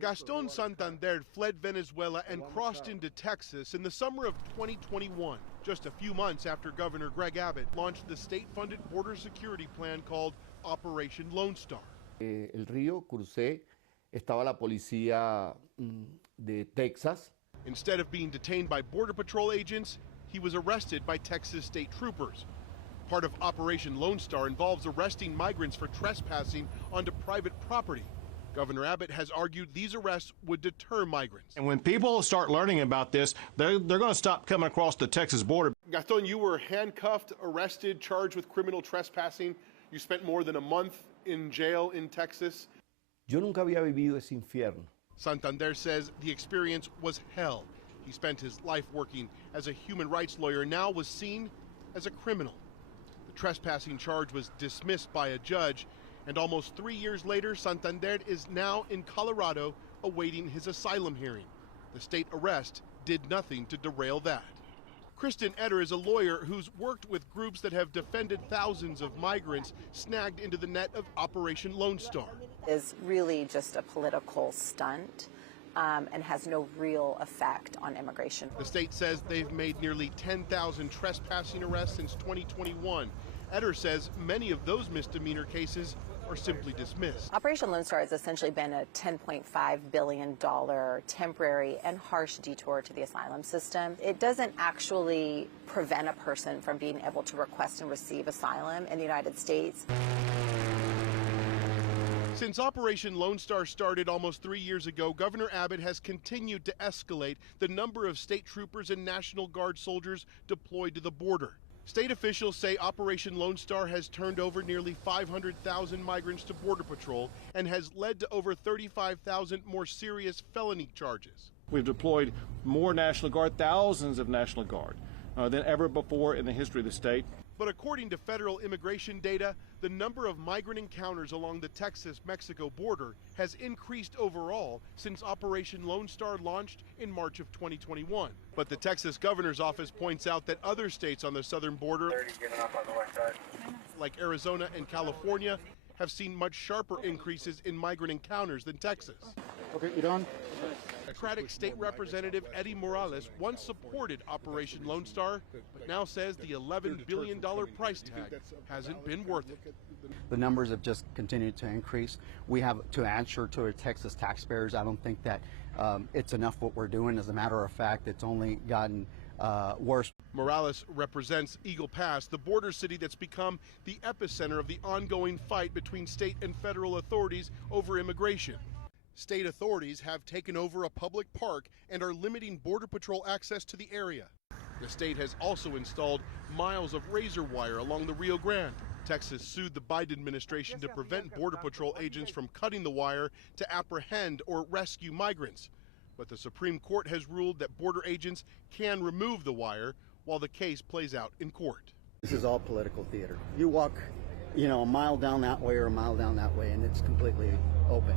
Gaston Santander fled Venezuela and crossed into Texas in the summer of 2021, just a few months after Governor Greg Abbott launched the state-funded border security plan called Operation Lone Star. El río crucé, estaba la policía de Texas. Instead of being detained by Border Patrol agents, he was arrested by Texas state troopers. Part of Operation Lone Star involves arresting migrants for trespassing onto private property. Governor Abbott has argued these arrests would deter migrants. And when people start learning about this, they're going to stop coming across the Texas border. Gaston, you were handcuffed, arrested, charged with criminal trespassing. You spent more than a month in jail in Texas. Yo nunca había vivido ese infierno. Santander says the experience was hell. He spent his life working as a human rights lawyer, now was seen as a criminal. The trespassing charge was dismissed by a judge, and almost 3 years later, Santander is now in Colorado awaiting his asylum hearing. The state arrest did nothing to derail that. Kristen Etter is a lawyer who's worked with groups that have defended thousands of migrants snagged into the net of Operation Lone Star. Is really just a political stunt and has no real effect on immigration. The state says they've made nearly 10,000 trespassing arrests since 2021. Etter says many of those misdemeanor cases are simply dismissed. Operation Lone Star has essentially been a $10.5 billion temporary and harsh detour to the asylum system. It doesn't actually prevent a person from being able to request and receive asylum in the United States. Since Operation Lone Star started almost 3 years ago, Governor Abbott has continued to escalate the number of state troopers and National Guard soldiers deployed to the border. State officials say Operation Lone Star has turned over nearly 500,000 migrants to Border Patrol and has led to over 35,000 more serious felony charges. We've deployed more National Guard, thousands of National Guard, than ever before in the history of the state. But according to federal immigration data, the number of migrant encounters along the Texas-Mexico border has increased overall since Operation Lone Star launched in March of 2021. But the Texas governor's office points out that other states on the southern border, like Arizona and California, have seen much sharper increases in migrant encounters than Texas. Okay, you done? Democratic State Representative Eddie Morales once supported Operation Lone Star, but now says the $11 billion price tag hasn't been worth it. The numbers have just continued to increase. We have to answer to our Texas taxpayers. I don't think that it's enough what we're doing. As a matter of fact, it's only gotten worse. Morales represents Eagle Pass, the border city that's become the epicenter of the ongoing fight between state and federal authorities over immigration. State authorities have taken over a public park and are limiting Border Patrol access to the area. The state has also installed miles of razor wire along the Rio Grande. Texas sued the Biden administration to prevent Border Patrol agents from cutting the wire to apprehend or rescue migrants. But the Supreme Court has ruled that border agents can remove the wire while the case plays out in court. This is all political theater. You walk, a mile down that way or a mile down that way, and it's completely open.